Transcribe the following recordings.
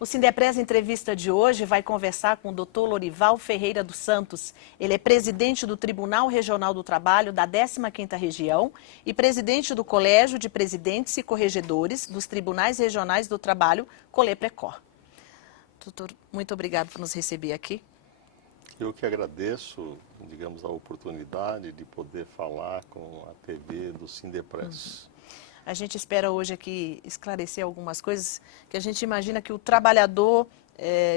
O Sindepres Entrevista de hoje vai conversar com o Dr. Lorival Ferreira dos Santos. Ele é presidente do Tribunal Regional do Trabalho da 15ª Região e presidente do Colégio de Presidentes e Corregedores dos Tribunais Regionais do Trabalho, Coleprecor. Doutor, muito obrigado por nos receber aqui. Eu que agradeço, digamos, a oportunidade de poder falar com a TV do Sindepres. A gente espera hoje aqui esclarecer algumas coisas que a gente imagina que o trabalhador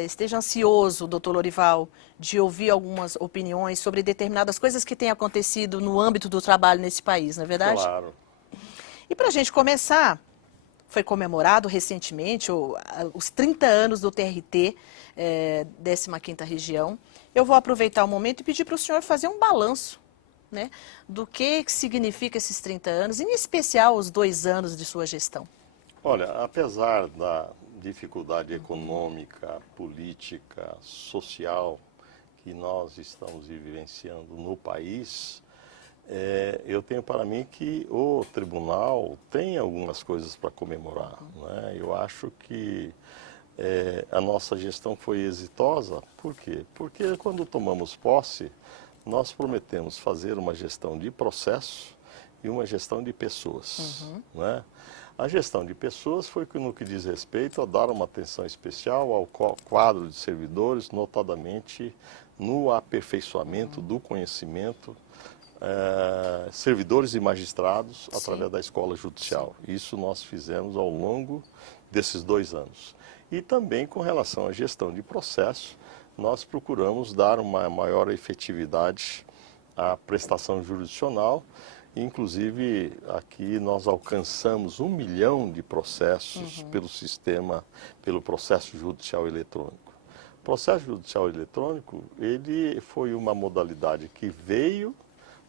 esteja ansioso, doutor Lorival, de ouvir algumas opiniões sobre determinadas coisas que têm acontecido no âmbito do trabalho nesse país, não é verdade? Claro. E para a gente começar, foi comemorado recentemente os 30 anos do TRT, 15ª Região. Eu vou aproveitar o momento e pedir para o senhor fazer um balanço, né, do que significa esses 30 anos, em especial os 2 anos de sua gestão. Olha, apesar da dificuldade econômica, política, social que nós estamos vivenciando no país, eu tenho para mim que o tribunal tem algumas coisas para comemorar, né? Eu acho que a nossa gestão foi exitosa. Por quê? Porque quando tomamos posse, nós prometemos fazer uma gestão de processo e uma gestão de pessoas, né? A gestão de pessoas foi no que diz respeito a dar uma atenção especial ao quadro de servidores, notadamente no aperfeiçoamento do conhecimento, servidores e magistrados através da escola judicial. Isso nós fizemos ao longo desses 2 anos. E também com relação à gestão de processo, nós procuramos dar uma maior efetividade à prestação jurisdicional. Inclusive, aqui nós alcançamos 1 milhão de processos pelo processo judicial eletrônico. O processo judicial eletrônico, ele foi uma modalidade que veio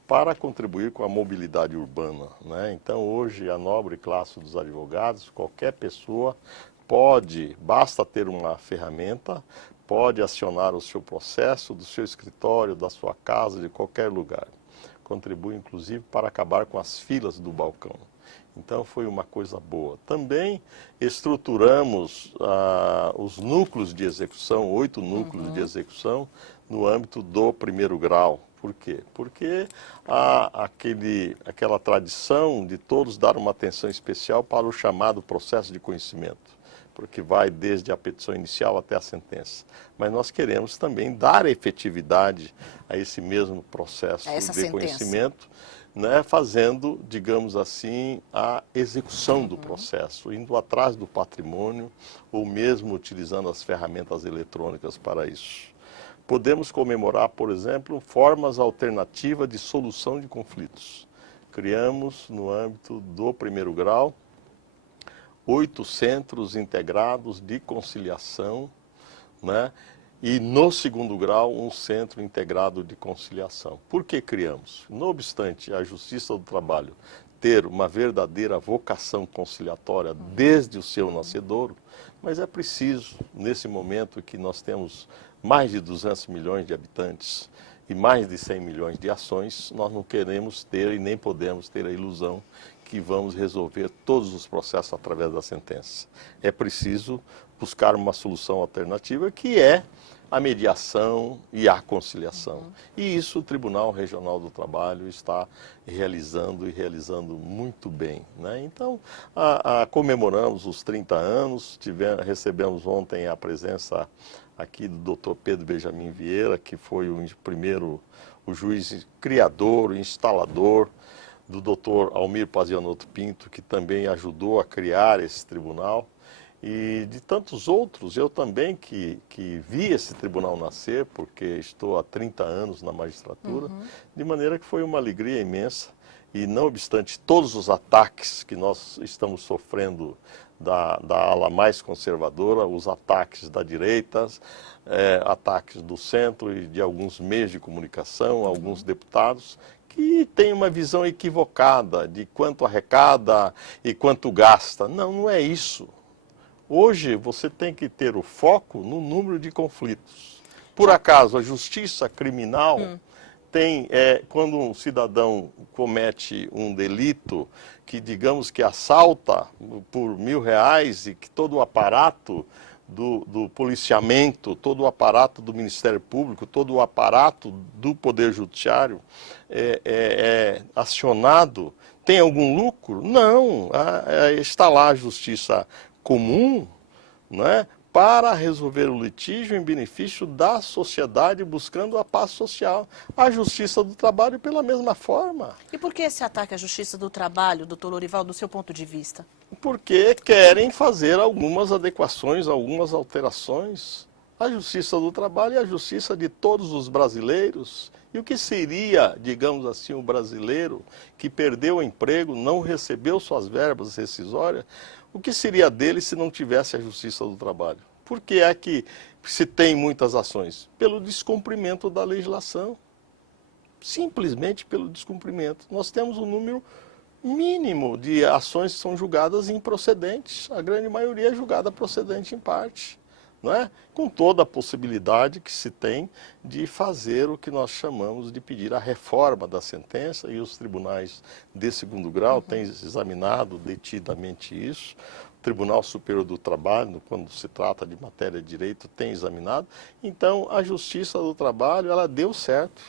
para contribuir com a mobilidade urbana, né? Então, hoje, a nobre classe dos advogados, qualquer pessoa basta ter uma ferramenta, pode acionar o seu processo do seu escritório, da sua casa, de qualquer lugar. Contribui, inclusive, para acabar com as filas do balcão. Então, foi uma coisa boa. Também estruturamos os núcleos de execução, 8 núcleos de execução, no âmbito do 1º grau. Por quê? Porque há aquela tradição de todos dar uma atenção especial para o chamado processo de conhecimento, porque vai desde a petição inicial até a sentença. Mas nós queremos também dar efetividade a esse mesmo processo de conhecimento, né, fazendo, digamos assim, a execução do processo, indo atrás do patrimônio ou mesmo utilizando as ferramentas eletrônicas para isso. Podemos comemorar, por exemplo, formas alternativas de solução de conflitos. Criamos, no âmbito do 1º grau, 8 centros integrados de conciliação, né? E no 2º grau, um centro integrado de conciliação. Por que criamos? Não obstante a Justiça do Trabalho ter uma verdadeira vocação conciliatória desde o seu nascedouro, mas é preciso, nesse momento que nós temos mais de 200 milhões de habitantes e mais de 100 milhões de ações, nós não queremos ter e nem podemos ter a ilusão que vamos resolver todos os processos através da sentença. É preciso buscar uma solução alternativa, que é a mediação e a conciliação. E isso o Tribunal Regional do Trabalho está realizando e realizando muito bem, né? Então, comemoramos os 30 anos, recebemos ontem a presença aqui do Dr. Pedro Benjamin Vieira, que foi o juiz criador, instalador, do Dr. Almir Pazianotto Pinto, que também ajudou a criar esse tribunal, e de tantos outros. Eu também que vi esse tribunal nascer, porque estou há 30 anos na magistratura, de maneira que foi uma alegria imensa. E não obstante todos os ataques que nós estamos sofrendo da ala mais conservadora, os ataques da direita, ataques do centro e de alguns meios de comunicação, alguns deputados, que têm uma visão equivocada de quanto arrecada e quanto gasta. Não, não é isso. Hoje você tem que ter o foco no número de conflitos. Por acaso, a justiça criminal tem, quando um cidadão comete um delito que, digamos que assalta por R$1.000 e que todo o aparato do policiamento, todo o aparato do Ministério Público, todo o aparato do Poder Judiciário é acionado, tem algum lucro? Não, está lá a justiça comum, né, para resolver o litígio em benefício da sociedade, buscando a paz social. A Justiça do Trabalho pela mesma forma. E por que esse ataque à Justiça do Trabalho, doutor Lorival, do seu ponto de vista? Porque querem fazer algumas adequações, algumas alterações. A Justiça do Trabalho é a justiça de todos os brasileiros. E o que seria, digamos assim, o brasileiro que perdeu o emprego, não recebeu suas verbas rescisórias, o que seria dele se não tivesse a Justiça do Trabalho? Por que é que se tem muitas ações? Pelo descumprimento da legislação. Simplesmente pelo descumprimento. Nós temos um número mínimo de ações que são julgadas improcedentes. A grande maioria é julgada procedente em parte. Não é? Com toda a possibilidade que se tem de fazer o que nós chamamos de pedir a reforma da sentença, e os tribunais de segundo grau têm examinado detidamente isso. O Tribunal Superior do Trabalho, quando se trata de matéria de direito, tem examinado. Então, a Justiça do Trabalho, ela deu certo.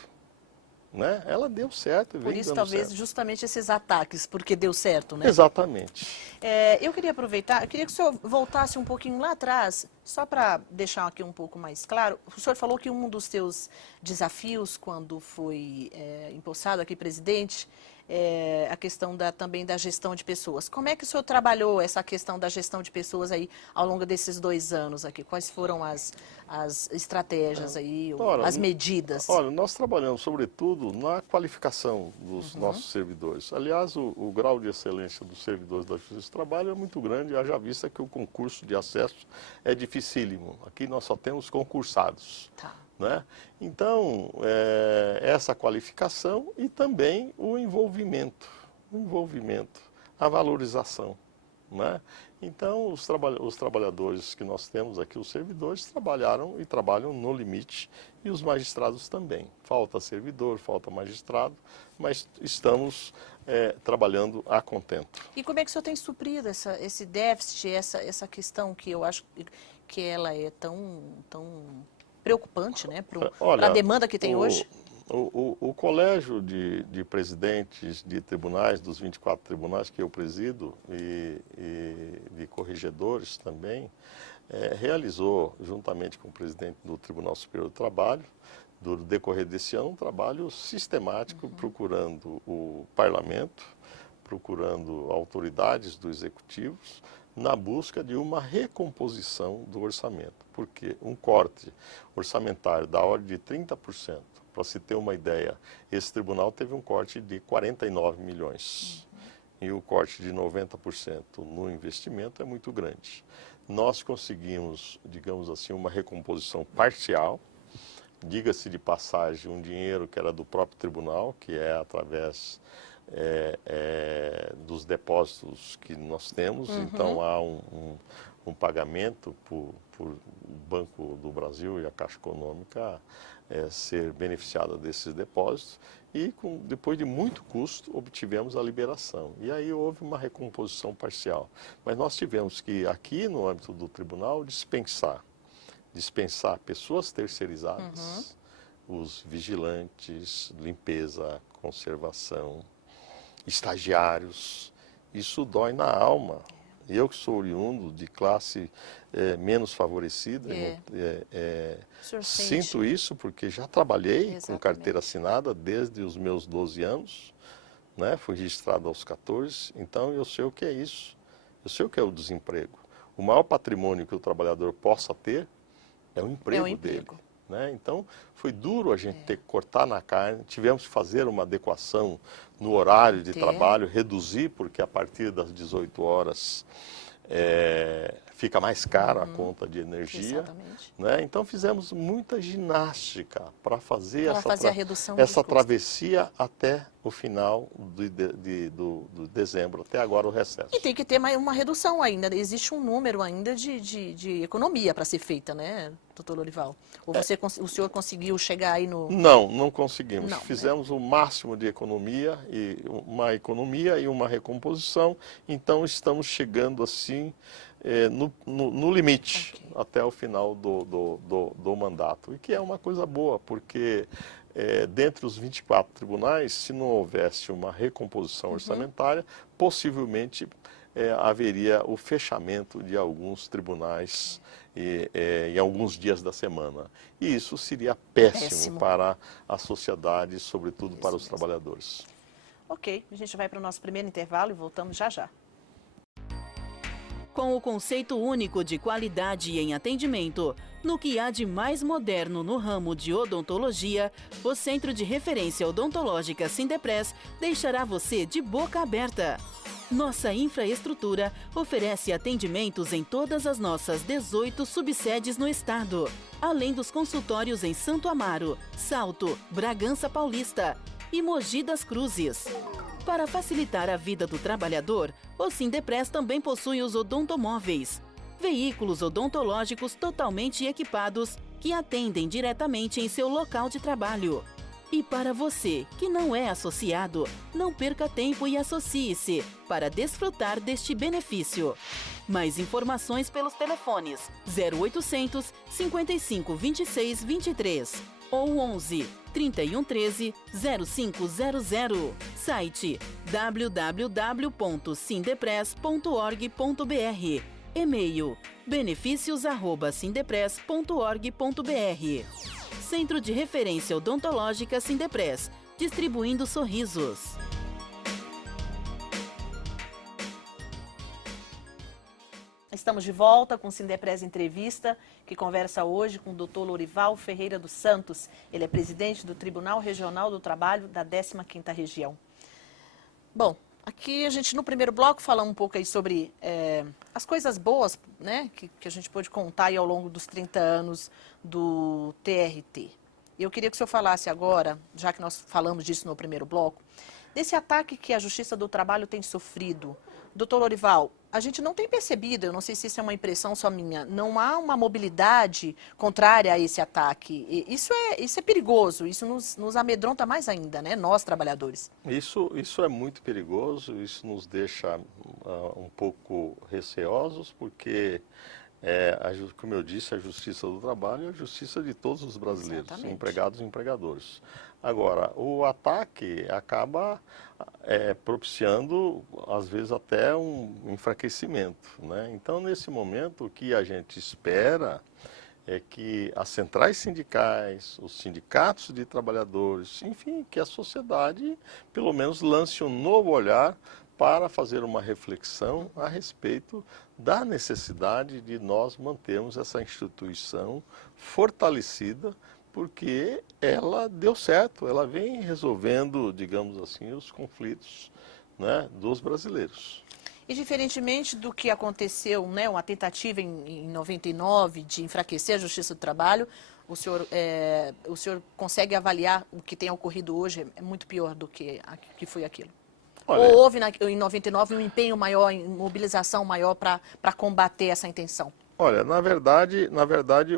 Né? Ela deu certo. Por isso, talvez, certo. Justamente esses ataques, porque deu certo, né? Exatamente. Eu queria aproveitar, eu queria que o senhor voltasse um pouquinho lá atrás, só para deixar aqui um pouco mais claro. O senhor falou que um dos seus desafios, quando foi empossado aqui presidente, a questão também da gestão de pessoas. Como é que o senhor trabalhou essa questão da gestão de pessoas aí ao longo desses 2 anos aqui? Quais foram as estratégias aí, as medidas? Olha, nós trabalhamos sobretudo na qualificação dos nossos servidores. Aliás, o grau de excelência dos servidores da Justiça do Trabalho é muito grande, haja vista que o concurso de acesso é dificílimo. Aqui nós só temos concursados. Tá. Né? Então, essa qualificação e também o envolvimento, a valorização. Né? Então, os trabalhadores que nós temos aqui, os servidores, trabalharam e trabalham no limite, e os magistrados também. Falta servidor, falta magistrado, mas estamos trabalhando a contento. E como é que o senhor tem suprido esse déficit, essa questão que eu acho que ela é tão preocupante, né, para a demanda que tem hoje? O colégio de presidentes de tribunais, dos 24 tribunais que eu presido, e de corregedores também, realizou, juntamente com o presidente do Tribunal Superior do Trabalho, do decorrer desse ano, um trabalho sistemático, procurando o parlamento, procurando autoridades do executivo, na busca de uma recomposição do orçamento. Porque um corte orçamentário da ordem de 30%, para se ter uma ideia, esse tribunal teve um corte de 49 milhões. E o corte de 90% no investimento é muito grande. Nós conseguimos, digamos assim, uma recomposição parcial, diga-se de passagem, um dinheiro que era do próprio tribunal, que é através dos depósitos que nós temos. Então há um pagamento por o Banco do Brasil e a Caixa Econômica ser beneficiada desses depósitos, e depois de muito custo obtivemos a liberação. E aí houve uma recomposição parcial. Mas nós tivemos que, aqui no âmbito do tribunal, dispensar pessoas terceirizadas, os vigilantes, limpeza, conservação, estagiários. Isso dói na alma. Eu que sou oriundo de classe menos favorecida, sinto isso porque já trabalhei com carteira assinada desde os meus 12 anos, né? Fui registrado aos 14, então eu sei o que é isso, eu sei o que é o desemprego. O maior patrimônio que o trabalhador possa ter é o emprego dele. Né? Então, foi duro a gente ter que cortar na carne, tivemos que fazer uma adequação no horário de trabalho, reduzir, porque a partir das 18 horas fica mais cara a conta de energia. Né? Então, fizemos muita ginástica para fazer essa travessia até o final do dezembro, até agora o recesso. E tem que ter uma redução ainda, existe um número ainda de economia para ser feita, né, doutor Lorival? Ou o senhor conseguiu chegar aí no... Não conseguimos. Não, fizemos o máximo de economia e uma recomposição, então estamos chegando assim no limite, Ok. até o final do mandato. E que é uma coisa boa, porque dentre os 24 tribunais, se não houvesse uma recomposição orçamentária, possivelmente haveria o fechamento de alguns tribunais em alguns dias da semana. E isso seria péssimo Péssimo. para a sociedade, sobretudo para os mesmo. trabalhadores. Ok, a gente vai para o nosso primeiro intervalo e voltamos já já. Com o conceito único de qualidade em atendimento, no que há de mais moderno no ramo de odontologia, o Centro de Referência Odontológica Sindepres deixará você de boca aberta. Nossa infraestrutura oferece atendimentos em todas as nossas 18 subsedes no estado, além dos consultórios em Santo Amaro, Salto, Bragança Paulista e Mogi das Cruzes. Para facilitar a vida do trabalhador, o Sindepres também possui os odontomóveis, veículos odontológicos totalmente equipados que atendem diretamente em seu local de trabalho. E para você que não é associado, não perca tempo e associe-se para desfrutar deste benefício. Mais informações pelos telefones 0800 55 26 23 ou 11 31 13 0500. Site www.sindepres.org.br. E-mail benefícios@sindepres.org.br. Centro de Referência Odontológica Sindepres, distribuindo sorrisos. Estamos de volta com o Sindepres Entrevista, que conversa hoje com o Dr. Lorival Ferreira dos Santos. Ele é presidente do Tribunal Regional do Trabalho da 15ª Região. Bom, aqui a gente no primeiro bloco falamos um pouco aí sobre as coisas boas, né, que a gente pôde contar aí ao longo dos 30 anos do TRT. Eu queria que o senhor falasse agora, já que nós falamos disso no primeiro bloco, desse ataque que a Justiça do Trabalho tem sofrido. Doutor Lorival, a gente não tem percebido, eu não sei se isso é uma impressão só minha, não há uma mobilidade contrária a esse ataque. Isso é perigoso, isso nos amedronta mais ainda, né, nós trabalhadores. Isso é muito perigoso, isso nos deixa um pouco receosos, porque, como eu disse, a Justiça do Trabalho é a justiça de todos os brasileiros, Exatamente. empregados e empregadores. Agora, o ataque acaba propiciando, às vezes, até um enfraquecimento, né? Então, nesse momento, o que a gente espera é que as centrais sindicais, os sindicatos de trabalhadores, enfim, que a sociedade, pelo menos, lance um novo olhar para fazer uma reflexão a respeito da necessidade de nós mantermos essa instituição fortalecida, porque ela deu certo, ela vem resolvendo, digamos assim, os conflitos, né, dos brasileiros. E diferentemente do que aconteceu, né, uma tentativa em 99 de enfraquecer a Justiça do Trabalho, o senhor consegue avaliar o que tem ocorrido hoje é muito pior do que foi aquilo? Olha, Ou houve em 99 um empenho maior, mobilização maior para combater essa intenção? Olha, na verdade,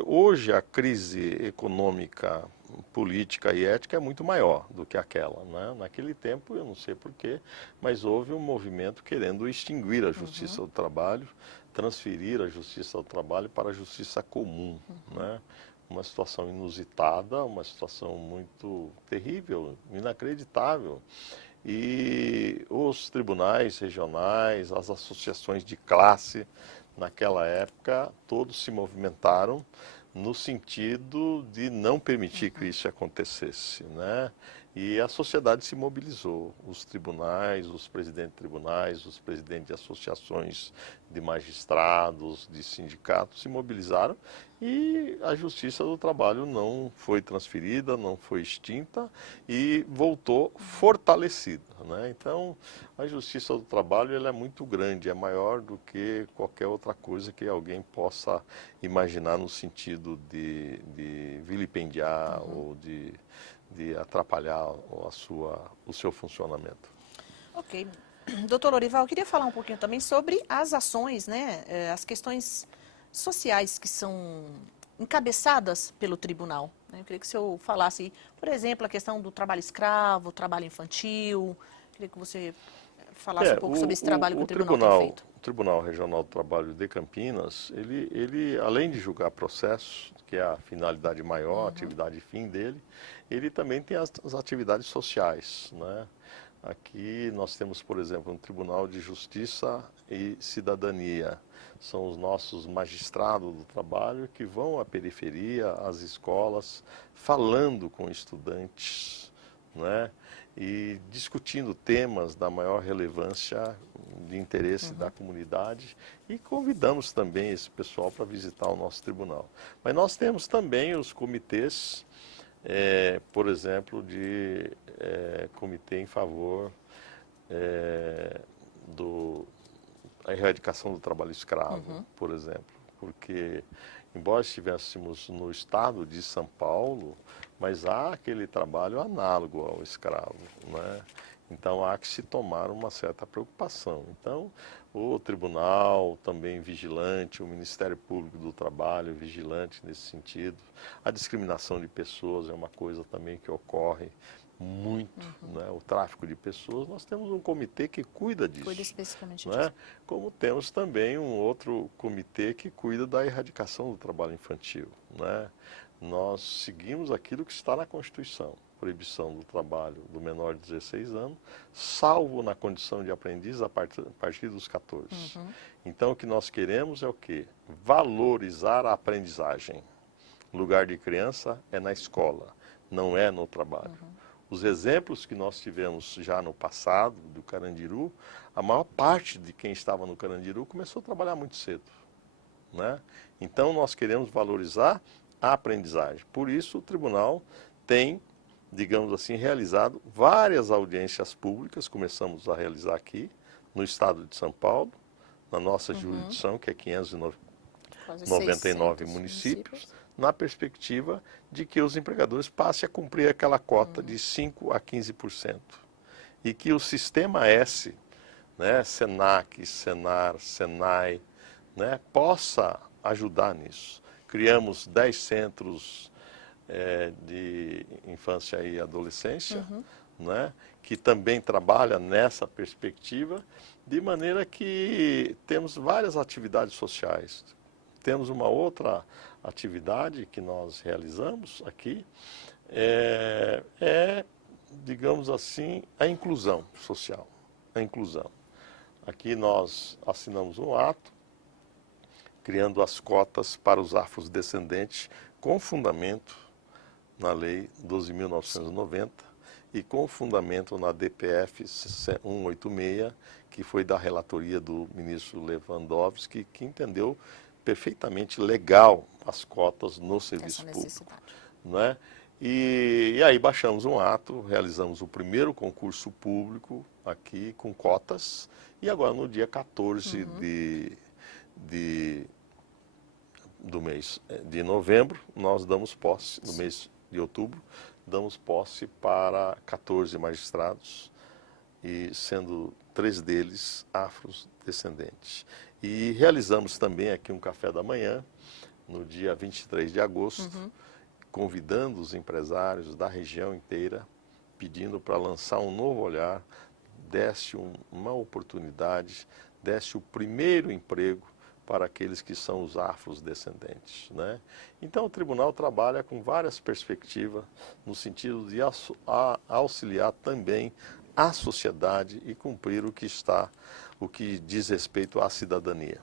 hoje a crise econômica, política e ética é muito maior do que aquela, né? Naquele tempo, eu não sei porquê, mas houve um movimento querendo extinguir a Justiça do Trabalho, transferir a Justiça do Trabalho para a Justiça comum, né? Uma situação inusitada, uma situação muito terrível, inacreditável. E os tribunais regionais, as associações de classe, naquela época, todos se movimentaram no sentido de não permitir que isso acontecesse, né? E a sociedade se mobilizou, os tribunais, os presidentes de tribunais, os presidentes de associações de magistrados, de sindicatos se mobilizaram e a Justiça do Trabalho não foi transferida, não foi extinta e voltou fortalecida, né? Então, a Justiça do Trabalho ela é muito grande, é maior do que qualquer outra coisa que alguém possa imaginar no sentido de vilipendiar ou de atrapalhar o seu funcionamento. Ok. Doutor Lorival, eu queria falar um pouquinho também sobre as ações, né, as questões sociais que são encabeçadas pelo tribunal. Eu queria que o senhor falasse, por exemplo, a questão do trabalho escravo, trabalho infantil. Eu queria que você falasse um pouco sobre esse trabalho que o tribunal tem feito. O Tribunal Regional do Trabalho de Campinas, ele além de julgar processos, que é a finalidade maior, a atividade fim dele, ele também tem as atividades sociais, né? Aqui nós temos, por exemplo, um Tribunal de Justiça e Cidadania. São os nossos magistrados do trabalho que vão à periferia, às escolas, falando com estudantes, né? E discutindo temas da maior relevância, de interesse da comunidade, e convidamos também esse pessoal para visitar o nosso tribunal. Mas nós temos também os comitês, por exemplo, de comitê em favor da erradicação do trabalho escravo, por exemplo, porque embora estivéssemos no estado de São Paulo, mas há aquele trabalho análogo ao escravo, né? Então há que se tomar uma certa preocupação. Então o tribunal também vigilante, o Ministério Público do Trabalho vigilante nesse sentido. A discriminação de pessoas é uma coisa também que ocorre muito, né? O tráfico de pessoas, nós temos um comitê que cuida disso. Cuida especificamente né? disso. Como temos também um outro comitê que cuida da erradicação do trabalho infantil, né? Nós seguimos aquilo que está na Constituição, proibição do trabalho do menor de 16 anos, salvo na condição de aprendiz a partir dos 14. Então o que nós queremos é o quê? Valorizar a aprendizagem. O lugar de criança é na escola, não é no trabalho. Os exemplos que nós tivemos já no passado, do Carandiru, a maior parte de quem estava no Carandiru começou a trabalhar muito cedo, né? Então nós queremos valorizar a aprendizagem. Por isso o tribunal tem, digamos assim, realizado várias audiências públicas, começamos a realizar aqui no estado de São Paulo, na nossa jurisdição, que é 599 municípios, na perspectiva de que os empregadores passem a cumprir aquela cota de 5% a 15%. E que o sistema S, né, Senac, Senar, Senai, né, possa ajudar nisso. Criamos 10 centros de infância e adolescência, né, que também trabalha nessa perspectiva, de maneira que temos várias atividades sociais. Temos uma outra atividade que nós realizamos aqui, digamos assim, a inclusão social. A inclusão. Aqui nós assinamos um ato, criando as cotas para os afrodescendentes, com fundamento na Lei 12.990 e com fundamento na DPF 186, que foi da relatoria do ministro Lewandowski, que entendeu perfeitamente legal as cotas no serviço público, né? E aí baixamos um ato, realizamos o primeiro concurso público aqui com cotas, e agora no dia 14 do mês de novembro, nós damos posse, no mês de outubro, damos posse para 14 magistrados, e sendo 3 deles afrodescendentes. E realizamos também aqui um café da manhã, no dia 23 de agosto, convidando os empresários da região inteira, pedindo para lançar um novo olhar, desse uma oportunidade, desse o primeiro emprego para aqueles que são os afrodescendentes, né? Então o tribunal trabalha com várias perspectivas, no sentido de auxiliar também a sociedade e cumprir o que diz respeito à cidadania.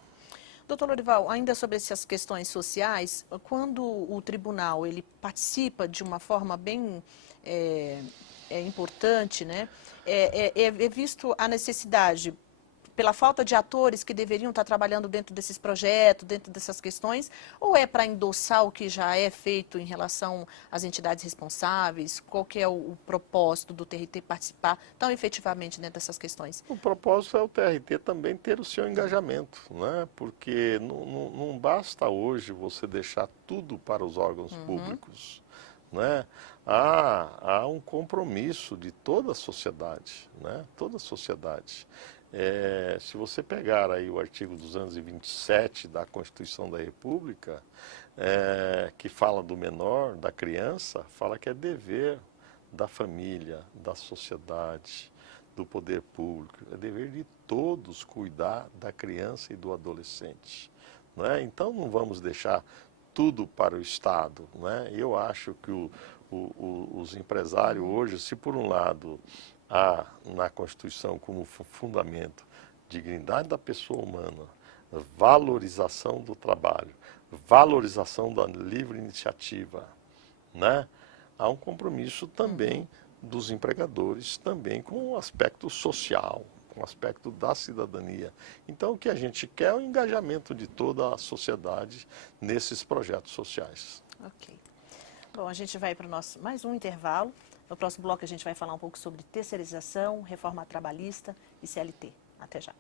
Doutor Lorival, ainda sobre essas questões sociais, quando o tribunal ele participa de uma forma bem importante, né? É visto a necessidade, pela falta de atores que deveriam estar trabalhando dentro desses projetos, dentro dessas questões, ou é para endossar o que já é feito em relação às entidades responsáveis? Qual que é o propósito do TRT participar tão efetivamente dentro dessas questões? O propósito é o TRT também ter o seu engajamento, né? Porque não basta hoje você deixar tudo para os órgãos públicos, né? Há um compromisso de toda a sociedade, né? Toda a sociedade. Se você pegar aí o artigo 227 da Constituição da República, que fala do menor, da criança, fala que é dever da família, da sociedade, do poder público, é dever de todos cuidar da criança e do adolescente. Não é? Então não vamos deixar tudo para o Estado. Não é? Eu acho que os empresários hoje, se por um lado há na Constituição como fundamento dignidade da pessoa humana, valorização do trabalho, valorização da livre iniciativa, né? Há um compromisso também dos empregadores, também com o aspecto social, com o aspecto da cidadania. Então, o que a gente quer é o engajamento de toda a sociedade nesses projetos sociais. Ok. Bom, a gente vai para o nosso mais um intervalo. No próximo bloco a gente vai falar um pouco sobre terceirização, reforma trabalhista e CLT. Até já.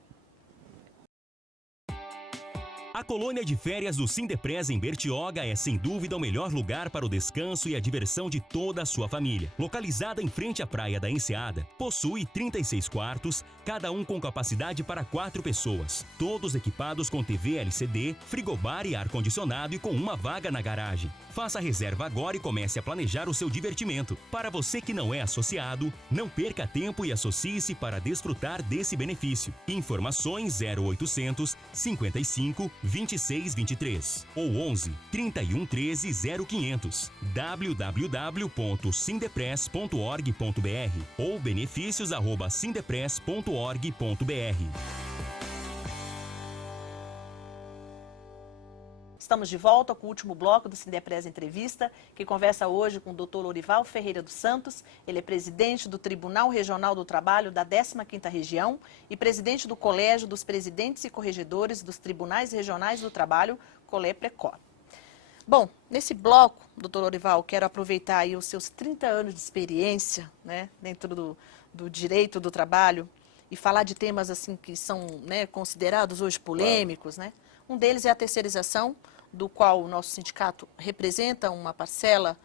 A colônia de férias do Sindepres em Bertioga é sem dúvida o melhor lugar para o descanso e a diversão de toda a sua família. Localizada em frente à praia da Enseada, possui 36 quartos, cada um com capacidade para 4 pessoas. Todos equipados com TV LCD, frigobar e ar-condicionado e com uma vaga na garagem. Faça a reserva agora e comece a planejar o seu divertimento. Para você que não é associado, não perca tempo e associe-se para desfrutar desse benefício. Informações 0800 55 26 23 ou 11 31 13 0500 www.sindepres.org.br ou benefícios@sindepres.org.br. Estamos de volta com o último bloco do Sindepres Entrevista, que conversa hoje com o Dr. Lorival Ferreira dos Santos. Ele é presidente do Tribunal Regional do Trabalho da 15ª Região e presidente do Colégio dos Presidentes e Corregedores dos Tribunais Regionais do Trabalho, COLEPRECOR. Bom, nesse bloco, Dr. Lorival, quero aproveitar aí os seus 30 anos de experiência, né, dentro do direito do trabalho e falar de temas assim que são, né, considerados hoje polêmicos, né? Um deles é a terceirização, do qual o nosso sindicato representa uma parcela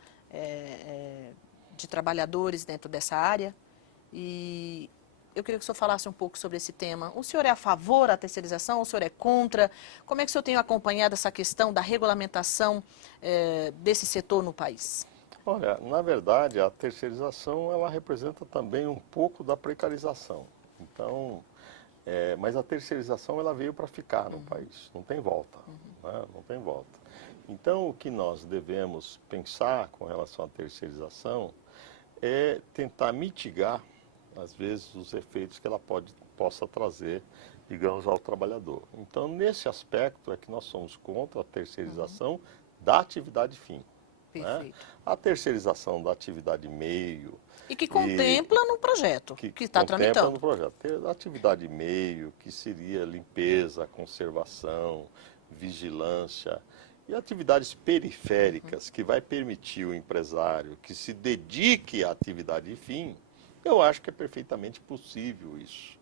de trabalhadores dentro dessa área. E eu queria que o senhor falasse um pouco sobre esse tema. O senhor é a favor da terceirização? O senhor é contra? Como é que o senhor tem acompanhado essa questão da regulamentação desse setor no país? Olha, na verdade, a terceirização ela representa também um pouco da precarização. Então, mas a terceirização ela veio para ficar no país, não tem volta, né? Não tem volta. Então, o que nós devemos pensar com relação à terceirização é tentar mitigar, às vezes, os efeitos que ela possa trazer, digamos, ao trabalhador. Então, nesse aspecto é que nós somos contra a terceirização da atividade fim. Né? A terceirização da atividade meio... E que contempla no projeto, que está tramitando. No projeto. Ter atividade meio, que seria limpeza, conservação, vigilância, e atividades periféricas, que vai permitir o empresário que se dedique à atividade fim, eu acho que é perfeitamente possível isso.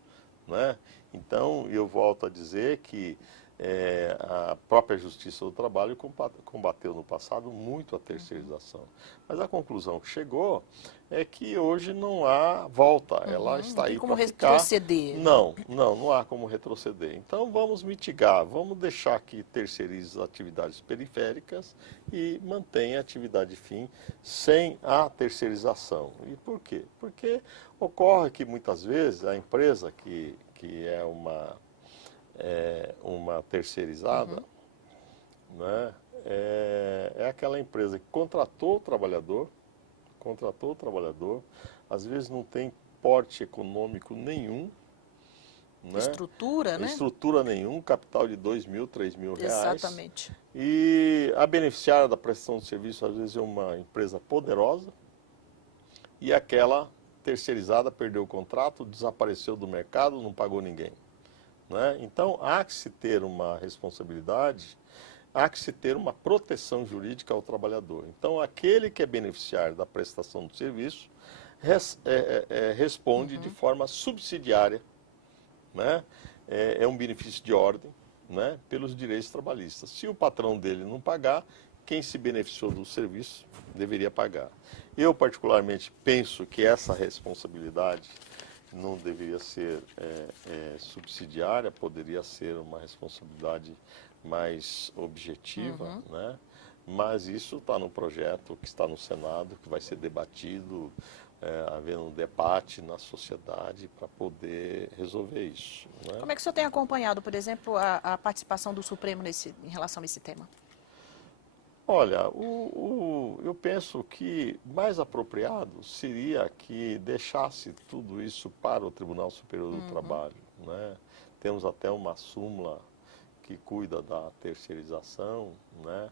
Né? Então, eu volto a dizer que a própria Justiça do Trabalho combateu no passado muito a terceirização. Mas a conclusão que chegou é que hoje não há volta, ela está aí para ficar. Retroceder? Não há como retroceder. Então vamos mitigar, vamos deixar que terceirize as atividades periféricas e mantenha a atividade fim sem a terceirização. E por quê? Porque ocorre que muitas vezes a empresa que é uma terceirizada, né, é aquela empresa que contratou o trabalhador, às vezes não tem porte econômico nenhum, né? Estrutura, né? Estrutura nenhum, capital de 2 mil, 3 mil reais. Exatamente. E a beneficiária da prestação de serviço, às vezes, é uma empresa poderosa e aquela terceirizada perdeu o contrato, desapareceu do mercado, não pagou ninguém. Né? Então, há que se ter uma responsabilidade, há que se ter uma proteção jurídica ao trabalhador. Então, aquele que é beneficiário da prestação do serviço responde de forma subsidiária, né? É um benefício de ordem, né? Pelos direitos trabalhistas. Se o patrão dele não pagar, quem se beneficiou do serviço deveria pagar. Eu, particularmente, penso que essa responsabilidade não deveria ser subsidiária, poderia ser uma responsabilidade mais objetiva, né? Mas isso está no projeto que está no Senado, que vai ser debatido. havendo um debate na sociedade para poder resolver isso, né? Como é que o senhor tem acompanhado, por exemplo, a participação do Supremo em relação a esse tema? Olha, eu penso que mais apropriado seria que deixasse tudo isso para o Tribunal Superior do Trabalho, né? Temos até uma súmula que cuida da terceirização, né?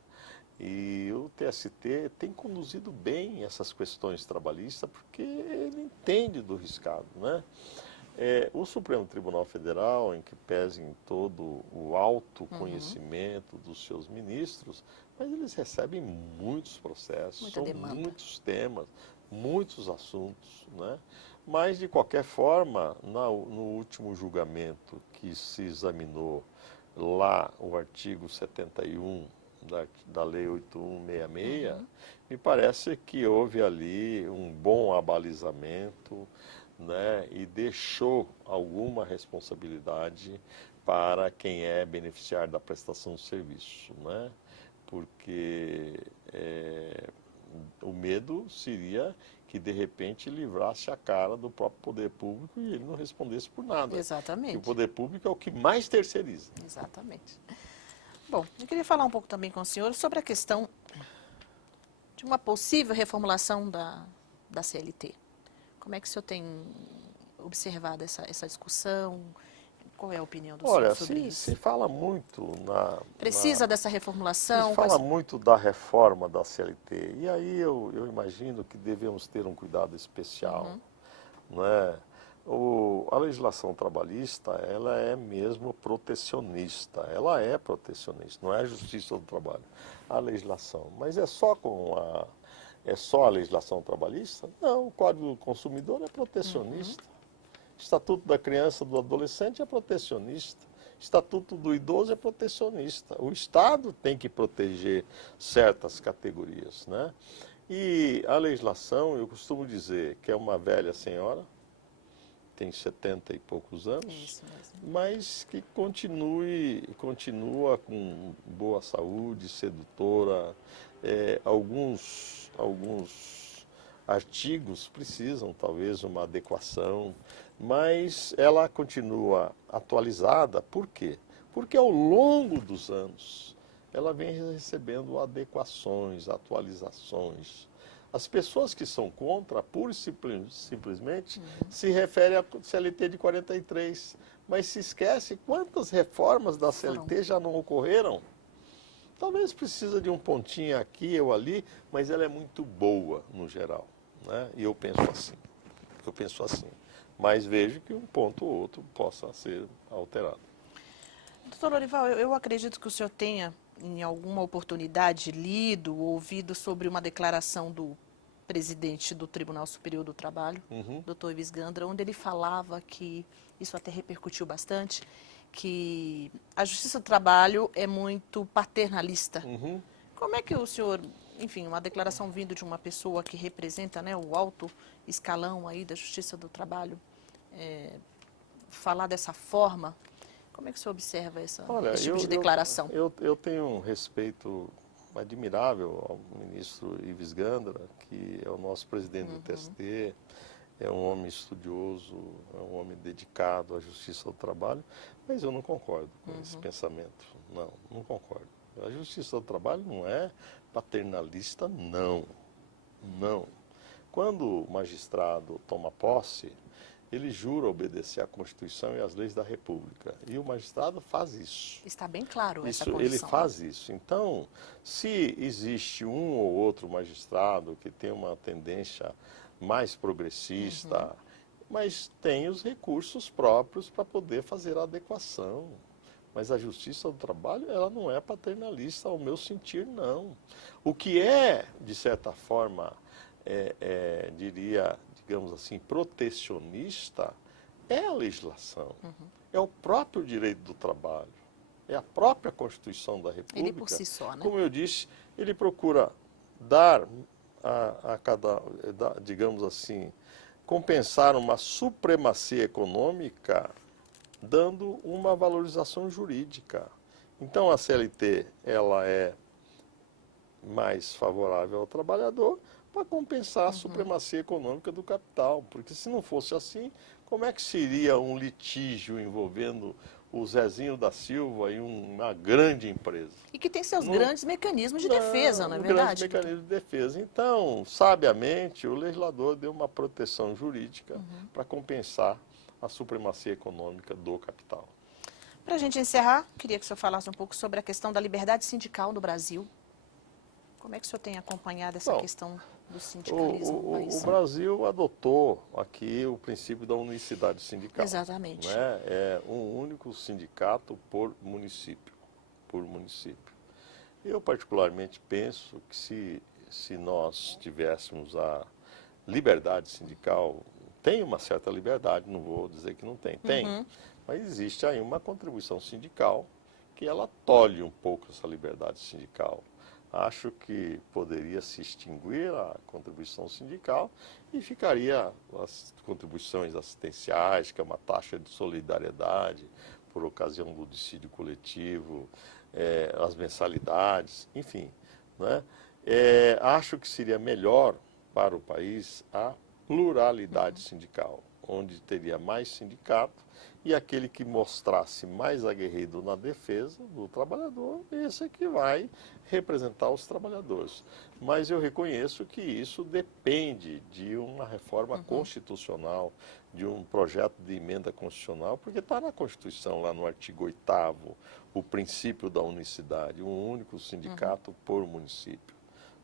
E o TST tem conduzido bem essas questões trabalhistas porque ele entende do riscado, né? O Supremo Tribunal Federal, em que pese em todo o alto conhecimento dos seus ministros, mas eles recebem muitos processos, Muita são demanda. muitos temas, muitos assuntos, né? Mas, de qualquer forma, no último julgamento que se examinou lá, o artigo 71 da Lei 8166, me parece que houve ali um bom abalizamento, né, e deixou alguma responsabilidade para quem é beneficiário da prestação de serviço, né? Porque o medo seria que de repente livrasse a cara do próprio poder público e ele não respondesse por nada. Exatamente. Que o poder público é o que mais terceiriza. Exatamente. Bom, eu queria falar um pouco também com o senhor sobre a questão de uma possível reformulação da CLT. Como é que o senhor tem observado essa discussão? Qual é a opinião do senhor sobre isso? Se fala muito Precisa dessa reformulação? se fala muito da reforma da CLT. E aí eu imagino que devemos ter um cuidado especial, não é? A legislação trabalhista, ela é mesmo protecionista. Ela é protecionista, não é a justiça do trabalho. A legislação. Mas é só a legislação trabalhista? Não, o Código do Consumidor é protecionista. Estatuto da Criança e do Adolescente é protecionista. Estatuto do Idoso é protecionista. O Estado tem que proteger certas categorias, né? E a legislação, eu costumo dizer que é uma velha senhora, tem 70 e poucos anos, Isso mesmo. mas que continua com boa saúde, sedutora. Alguns artigos precisam talvez uma adequação, mas ela continua atualizada. Por quê? Porque ao longo dos anos ela vem recebendo adequações, atualizações. As pessoas que são contra, pura e simplesmente, se referem à CLT de 43, mas se esquece quantas reformas da CLT já não ocorreram. Talvez precisa de um pontinho aqui ou ali, mas ela é muito boa no geral, né? E eu penso assim. Mas vejo que um ponto ou outro possa ser alterado. Doutor Lorival, eu acredito que o senhor tenha, em alguma oportunidade, lido ou ouvido sobre uma declaração do presidente do Tribunal Superior do Trabalho, doutor Ives Gandra, onde ele falava que, isso até repercutiu bastante, que a Justiça do Trabalho é muito paternalista. Como é que o senhor, enfim, uma declaração vindo de uma pessoa que representa, né, o alto escalão aí da Justiça do Trabalho, falar dessa forma, como é que o senhor observa esse tipo de declaração? Eu tenho um respeito admirável ao ministro Ives Gandra, que é o nosso presidente do TST, é um homem estudioso, é um homem dedicado à justiça do trabalho, mas eu não concordo com esse pensamento. Não concordo. A justiça do trabalho não é paternalista, não. Quando o magistrado toma posse, ele jura obedecer à Constituição e às leis da República. E o magistrado faz isso. Está bem claro essa Ele condição. faz isso. Então, se existe um ou outro magistrado que tem uma tendência mais progressista, mas tem os recursos próprios para poder fazer a adequação. Mas a Justiça do Trabalho, ela não é paternalista, ao meu sentir, não. O que é, de certa forma, digamos assim, protecionista, é a legislação. É o próprio direito do trabalho. É a própria Constituição da República. Ele por si só, né? Como eu disse, ele procura dar digamos assim, compensar uma supremacia econômica dando uma valorização jurídica. Então a CLT, ela é mais favorável ao trabalhador para compensar a supremacia econômica do capital. Porque se não fosse assim, como é que seria um litígio envolvendo o Zezinho da Silva e uma grande empresa? E que tem seus grandes mecanismos de defesa, não é verdade? Grandes mecanismos de defesa. Então, sabiamente, o legislador deu uma proteção jurídica para compensar a supremacia econômica do capital. Para a gente encerrar, queria que o senhor falasse um pouco sobre a questão da liberdade sindical no Brasil. Como é que o senhor tem acompanhado essa questão do sindicalismo no país? O Brasil adotou aqui o princípio da unicidade sindical. Exatamente. Né? É um único sindicato por município. Eu particularmente penso que se nós tivéssemos a liberdade sindical, tem uma certa liberdade, não vou dizer que não tem, mas existe aí uma contribuição sindical que ela tolhe um pouco essa liberdade sindical. Acho que poderia se extinguir a contribuição sindical e ficaria as contribuições assistenciais, que é uma taxa de solidariedade por ocasião do dissídio coletivo, as mensalidades, enfim. Né? Acho que seria melhor para o país a pluralidade sindical, onde teria mais sindicato e aquele que mostrasse mais aguerrido na defesa do trabalhador, esse é que vai representar os trabalhadores. Mas eu reconheço que isso depende de uma reforma constitucional, de um projeto de emenda constitucional, porque está na Constituição, lá no artigo 8º, o princípio da unicidade, um único sindicato por município.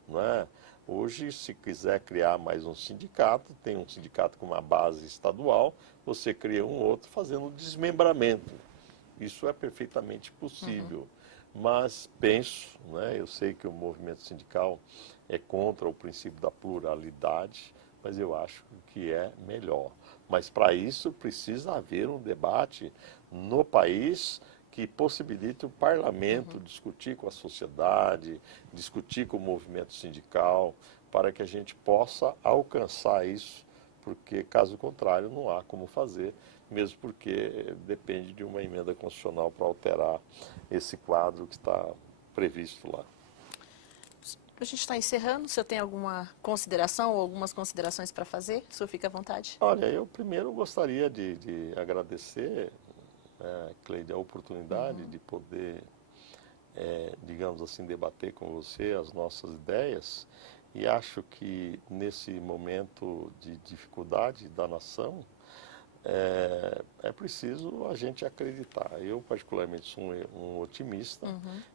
Não é? Hoje, se quiser criar mais um sindicato, tem um sindicato com uma base estadual, você cria um outro fazendo desmembramento. Isso é perfeitamente possível. Mas penso, né, eu sei que o movimento sindical é contra o princípio da pluralidade, mas eu acho que é melhor. Mas para isso precisa haver um debate no país que possibilite o parlamento discutir com a sociedade, discutir com o movimento sindical, para que a gente possa alcançar isso, porque caso contrário não há como fazer, mesmo porque depende de uma emenda constitucional para alterar esse quadro que está previsto lá. A gente está encerrando, o senhor tem alguma consideração ou algumas considerações para fazer? O senhor fica à vontade. Olha, eu primeiro gostaria de agradecer, Cleide, a oportunidade de poder, digamos assim, debater com você as nossas ideias, e acho que nesse momento de dificuldade da nação, é preciso a gente acreditar. Eu particularmente sou um otimista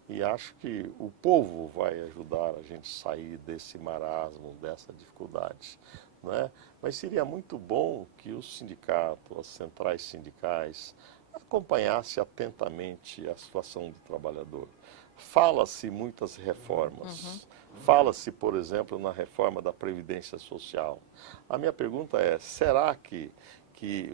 e acho que o povo vai ajudar a gente a sair desse marasmo, dessa dificuldade. Né? Mas seria muito bom que os sindicatos, as centrais sindicais, acompanhasse atentamente a situação do trabalhador. Fala-se muitas reformas. Fala-se, por exemplo, na reforma da Previdência Social. A minha pergunta é, será que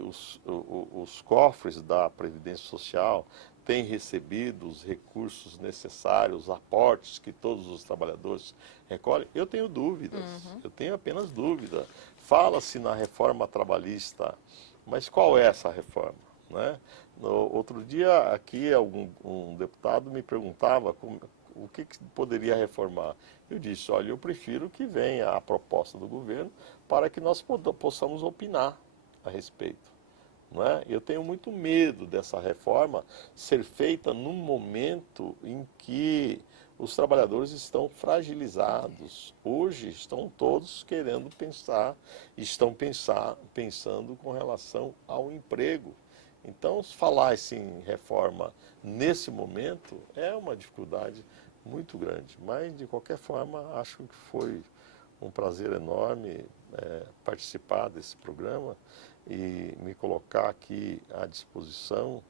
os cofres da Previdência Social têm recebido os recursos necessários, os aportes que todos os trabalhadores recolhem? Eu tenho dúvidas, eu tenho apenas dúvida. Fala-se na reforma trabalhista, mas qual é essa reforma? Né? Outro dia, aqui, um deputado me perguntava o que poderia reformar. Eu disse, olha, eu prefiro que venha a proposta do governo para que nós possamos opinar a respeito. Não é? Eu tenho muito medo dessa reforma ser feita num momento em que os trabalhadores estão fragilizados. Hoje estão todos querendo pensar, estão pensando com relação ao emprego. Então, falar em reforma nesse momento é uma dificuldade muito grande. Mas, de qualquer forma, acho que foi um prazer enorme participar desse programa e me colocar aqui à disposição.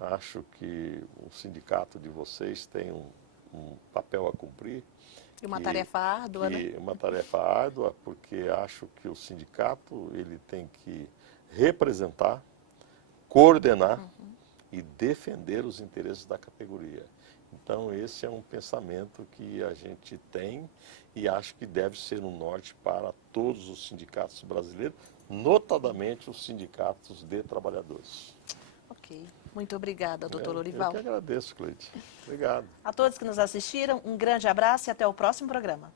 Acho que o sindicato de vocês tem um papel a cumprir. E uma tarefa árdua, né? Uma tarefa árdua, porque acho que o sindicato ele tem que representar, coordenar e defender os interesses da categoria. Então, esse é um pensamento que a gente tem e acho que deve ser um norte para todos os sindicatos brasileiros, notadamente os sindicatos de trabalhadores. Ok. Muito obrigada, doutor Lorival. Eu que agradeço, Cleide. Obrigado. A todos que nos assistiram, um grande abraço e até o próximo programa.